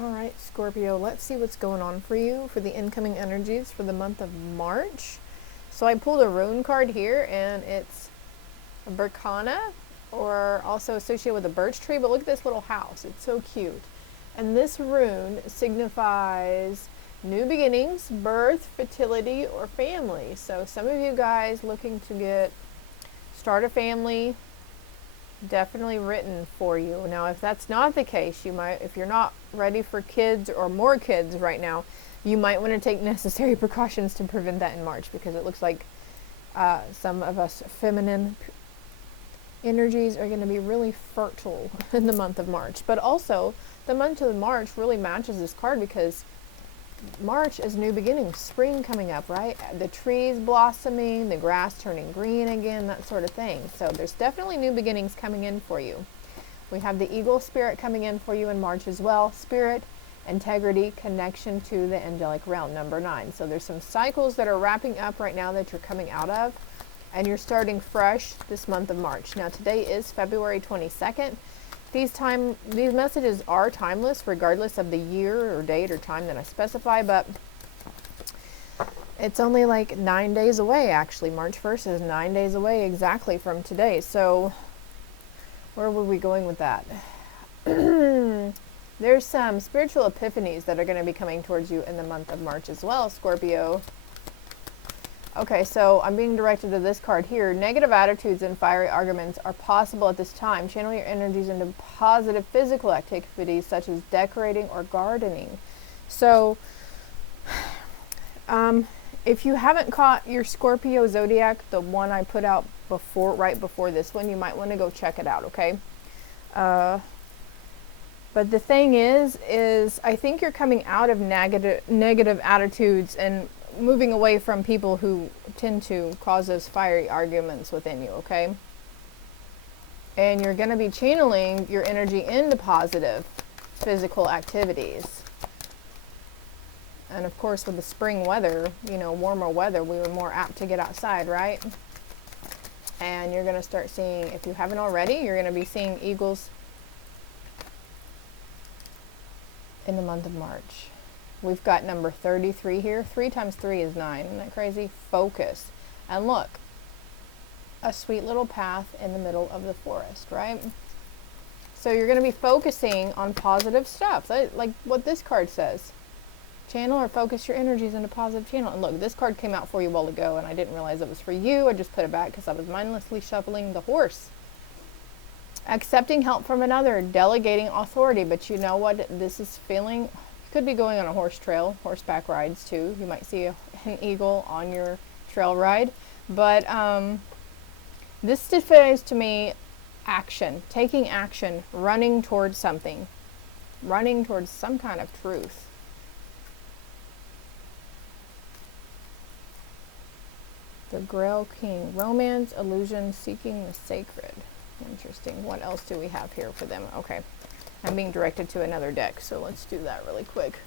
All right, Scorpio, let's see what's going on for you for the incoming energies for the month of March. So I pulled a rune card here, and it's a Berkana, or also associated with a birch tree, but look at this little house. It's so cute. And this rune signifies new beginnings, birth, fertility, or family. So some of you guys looking to start a family, definitely written for you. Now, if that's not the case, you might, if you're not ready for kids or more kids right now, you might want to take necessary precautions to prevent that in March, because it looks like some of us feminine energies are going to be really fertile in the month of March. But also, the month of March really matches this card because March is new beginnings, spring coming up, right? The trees blossoming, the grass turning green again, that sort of thing. So there's definitely new beginnings coming in for you. We have the eagle spirit coming in for you in March as well. Spirit, integrity, connection to the angelic realm, number 9. So there's some cycles that are wrapping up right now that you're coming out of, and you're starting fresh this month of March. Now today is February 22nd. These messages are timeless regardless of the year or date or time that I specify, but it's only like 9 days away actually. March 1st is 9 days away exactly from today. So where were we going with that? There's some spiritual epiphanies that are going to be coming towards you in the month of March as well, Scorpio. Okay, so I'm being directed to this card here. Negative attitudes and fiery arguments are possible at this time. Channel your energies into positive physical activities such as decorating or gardening. So, if you haven't caught your Scorpio zodiac, the one I put out right before this one, you might want to go check it out, okay? But the thing is I think you're coming out of negative attitudes and moving away from people who tend to cause those fiery arguments within you, okay? And you're going to be channeling your energy into positive physical activities. And of course, with the spring weather, warmer weather, we were more apt to get outside, right? And you're going to start seeing, if you haven't already, you're going to be seeing eagles in the month of March. We've got number 33 here. 3 times 3 is 9. Isn't that crazy? Focus. And look, a sweet little path in the middle of the forest, right? So you're going to be focusing on positive stuff, like what this card says. Channel or focus your energies into positive channel. And look, this card came out for you a while ago, and I didn't realize it was for you. I just put it back because I was mindlessly shuffling the horse. Accepting help from another, delegating authority. But you know what this is feeling? Could be going on a horse trail, horseback rides too. You might see an eagle on your trail ride. But this defines to me action, taking action, running towards something, running towards some kind of truth. The Grail King, romance, illusion, seeking the sacred. Interesting. What else do we have here for them? Okay. I'm being directed to another deck, so let's do that really quick.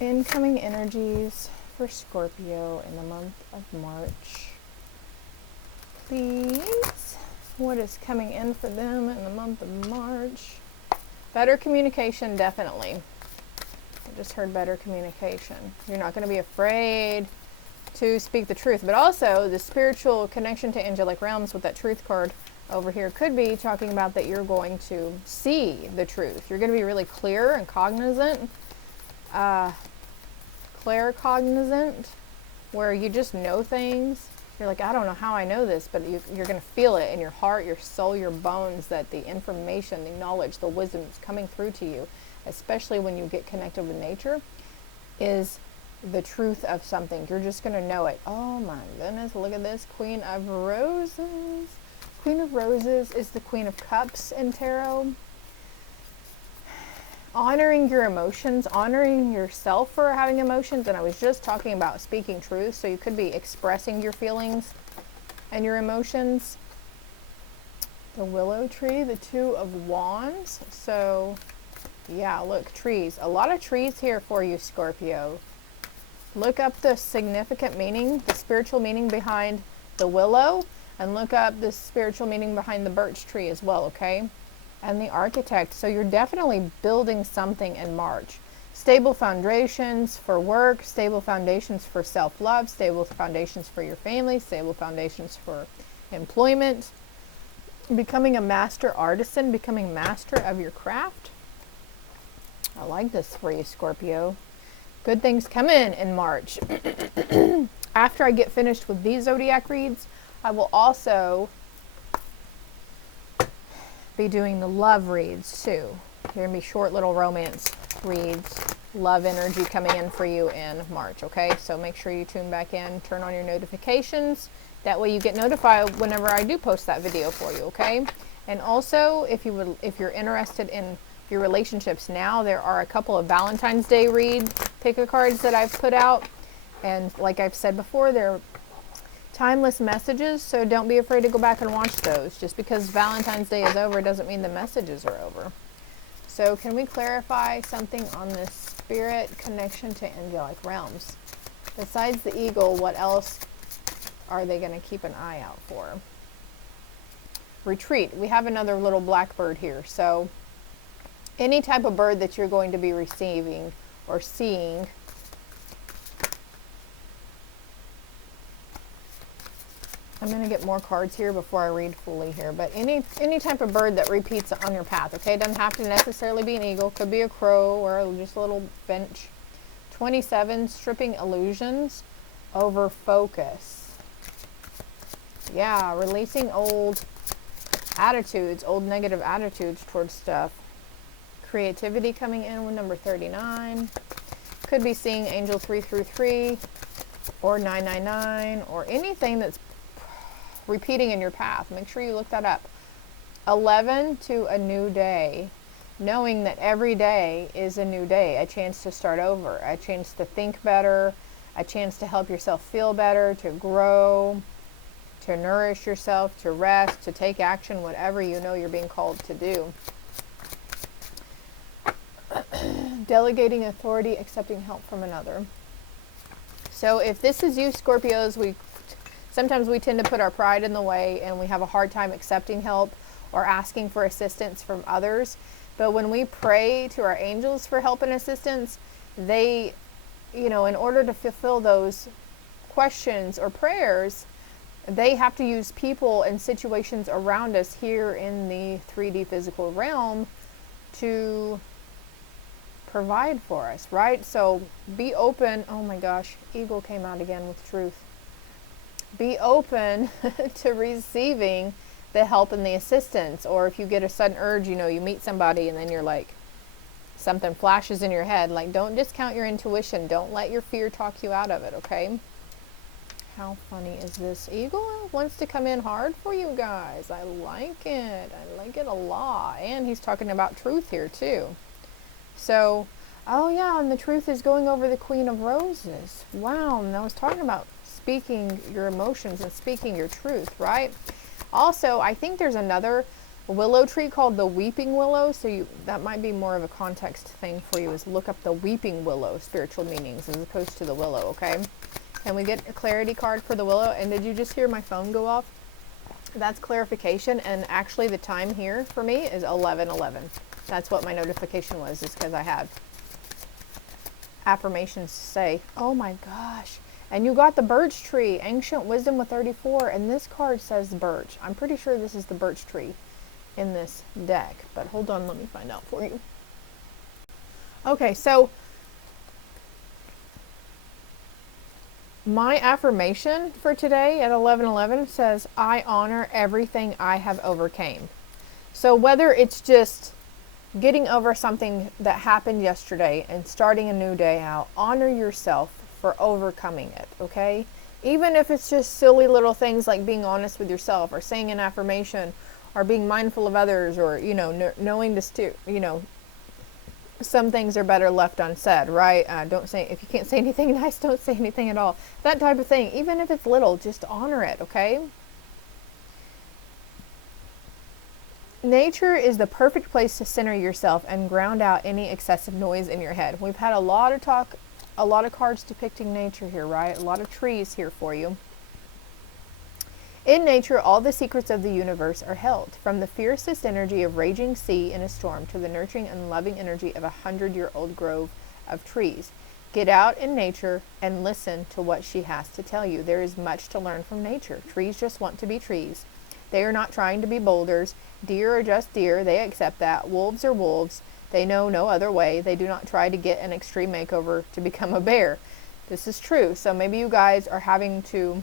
Incoming energies for Scorpio in the month of March. Please, what is coming in for them in the month of March? Better communication, definitely. I just heard better communication. You're not going to be afraid to speak the truth, but also the spiritual connection to angelic realms with that truth card over here could be talking about that you're going to see the truth. You're going to be really clear and cognizant, claircognizant, where you just know things. You're like, I don't know how I know this, but you're going to feel it in your heart, your soul, your bones, that the information, the knowledge, the wisdom is coming through to you, especially when you get connected with nature, is the truth of something. You're just going to know it. Oh my goodness, look at this. Queen of Roses. Queen of Roses is the Queen of Cups in tarot. Honoring your emotions, honoring yourself for having emotions. And I was just talking about speaking truth, so you could be expressing your feelings and your emotions. The Willow Tree, the Two of Wands. So yeah, look, trees. A lot of trees here for you, Scorpio. Look up the significant meaning, the spiritual meaning behind the willow. And look up the spiritual meaning behind the birch tree as well, okay? And the architect. So you're definitely building something in March. Stable foundations for work, stable foundations for self-love, stable foundations for your family, stable foundations for employment, becoming a master artisan, becoming master of your craft. I like this for you, Scorpio. Good things come in March. After I get finished with these zodiac reads, I will also be doing the love reads too. They're going to be short little romance reads, love energy coming in for you in March, okay? So make sure you tune back in, turn on your notifications. That way you get notified whenever I do post that video for you, okay? And also, if you're interested in your relationships now, there are a couple of Valentine's Day read pick-a-cards that I've put out. And like I've said before, they're timeless messages, so don't be afraid to go back and watch those. Just because Valentine's Day is over doesn't mean the messages are over. So can we clarify something on this spirit connection to angelic realms? Besides the eagle, what else are they going to keep an eye out for? Retreat. We have another little blackbird here. So any type of bird that you're going to be receiving or seeing, I'm going to get more cards here before I read fully here, but any type of bird that repeats on your path, okay? It doesn't have to necessarily be an eagle. Could be a crow or just a little finch. 27, stripping illusions over focus. Yeah, releasing old attitudes, old negative attitudes towards stuff. Creativity coming in with number 39. Could be seeing angel 333 or 999 or anything that's repeating in your path. Make sure you look that up. 11, to a new day. Knowing that every day is a new day, a chance to start over, a chance to think better, a chance to help yourself feel better, to grow, to nourish yourself, to rest, to take action, whatever you know you're being called to do. Delegating authority, accepting help from another. So if this is you, Scorpios, sometimes we tend to put our pride in the way and we have a hard time accepting help or asking for assistance from others. But when we pray to our angels for help and assistance, they, in order to fulfill those questions or prayers, they have to use people and situations around us here in the 3D physical realm to provide for us, right? So be open. Oh my gosh, eagle came out again with truth. Be open to receiving the help and the assistance. Or if you get a sudden urge, you meet somebody and then you're like, something flashes in your head, like, don't discount your intuition. Don't let your fear talk you out of it, okay? How funny is this? Eagle wants to come in hard for you guys. I like it. I like it a lot. And he's talking about truth here too. So, oh yeah, and the truth is going over the Queen of Roses. Wow, and I was talking about speaking your emotions and speaking your truth, right? Also, I think there's another willow tree called the weeping willow, so that might be more of a context thing for you, is look up the weeping willow spiritual meanings as opposed to the willow, okay? Can we get a clarity card for the willow? And did you just hear my phone go off? That's clarification, and actually the time here for me is 11:11. That's what my notification was, is because I had affirmations to say. Oh my gosh. And you got the birch tree, ancient wisdom with 34, and this card says birch. I'm pretty sure this is the birch tree in this deck, but hold on, let me find out for you. Okay, so my affirmation for today at 11:11 says, I honor everything I have overcame. So whether it's just getting over something that happened yesterday and starting a new day out, honor yourself for overcoming it, okay? Even if it's just silly little things like being honest with yourself or saying an affirmation or being mindful of others, or, knowing to steer, some things are better left unsaid, right? Don't say, if you can't say anything nice, don't say anything at all. That type of thing. Even if it's little, just honor it, okay? Nature is the perfect place to center yourself and ground out any excessive noise in your head. We've had a lot of talk, a lot of cards depicting nature here, right? A lot of trees here for you. In nature, all the secrets of the universe are held, from the fiercest energy of raging sea in a storm to the nurturing and loving energy of 100-year-old grove of trees. Get out in nature and listen to what she has to tell you. There is much to learn from nature. Trees just want to be trees. They are not trying to be boulders. Deer are just deer. They accept that. Wolves are wolves. They know no other way. They do not try to get an extreme makeover to become a bear. This is true. So maybe you guys are having to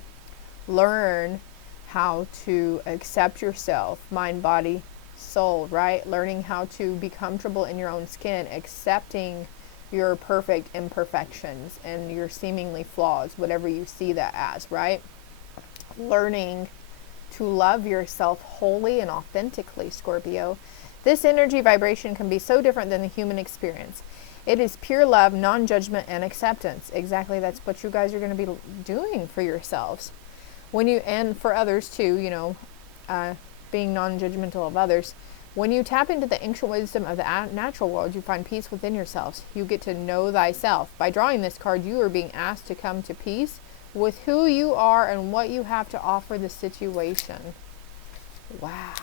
learn how to accept yourself, mind, body, soul, right? Learning how to be comfortable in your own skin, accepting your perfect imperfections and your seemingly flaws, whatever you see that as, right? Learning to love yourself wholly and authentically, Scorpio. This energy vibration can be so different than the human experience. It is pure love, non-judgment, and acceptance. Exactly, that's what you guys are going to be doing for yourselves. When you, and for others too, you know, being non-judgmental of others. When you tap into the ancient wisdom of the natural world, you find peace within yourselves. You get to know thyself. By drawing this card, you are being asked to come to peace with who you are and what you have to offer the situation. Wow.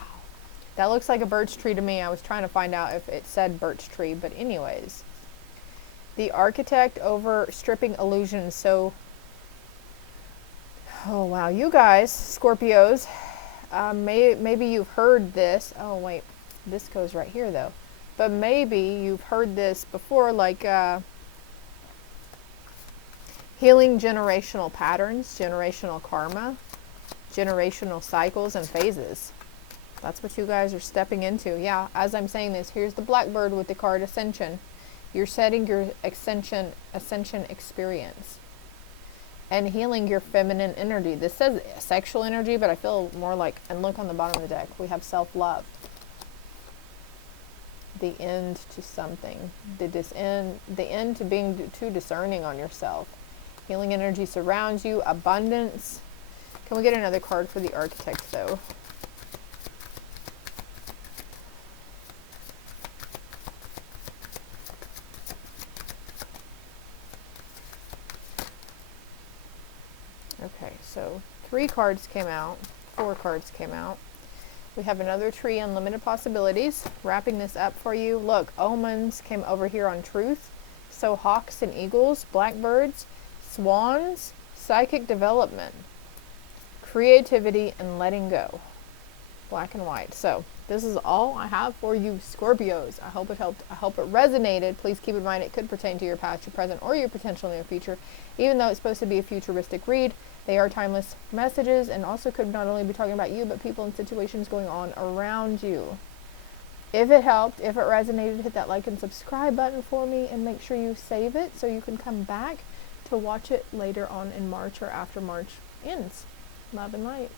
That looks like a birch tree to me. I was trying to find out if it said birch tree, but anyways. The architect over stripping illusions. So, oh wow, you guys, Scorpios, maybe you've heard this. Oh wait, this goes right here though. But maybe you've heard this before, like healing generational patterns, generational karma, generational cycles and phases. That's what you guys are stepping into. Yeah, as I'm saying this, here's the blackbird with the card Ascension. You're setting your ascension experience and healing your feminine energy. This says sexual energy, but I feel more like, and look on the bottom of the deck, we have self-love. The end to something. The end to being too discerning on yourself. Healing energy surrounds you. Abundance. Can we get another card for the architect though? Okay, so 3 cards came out, 4 cards came out. We have another tree, unlimited possibilities. Wrapping this up for you. Look, omens came over here on truth. So hawks and eagles, blackbirds, swans, psychic development, creativity, and letting go. Black and white. So this is all I have for you, Scorpios. I hope it helped. I hope it resonated. Please keep in mind it could pertain to your past, your present, or your potential near future. Even though it's supposed to be a futuristic read, they are timeless messages and also could not only be talking about you, but people and situations going on around you. If it helped, if it resonated, hit that like and subscribe button for me and make sure you save it so you can come back to watch it later on in March or after March ends. Love and light.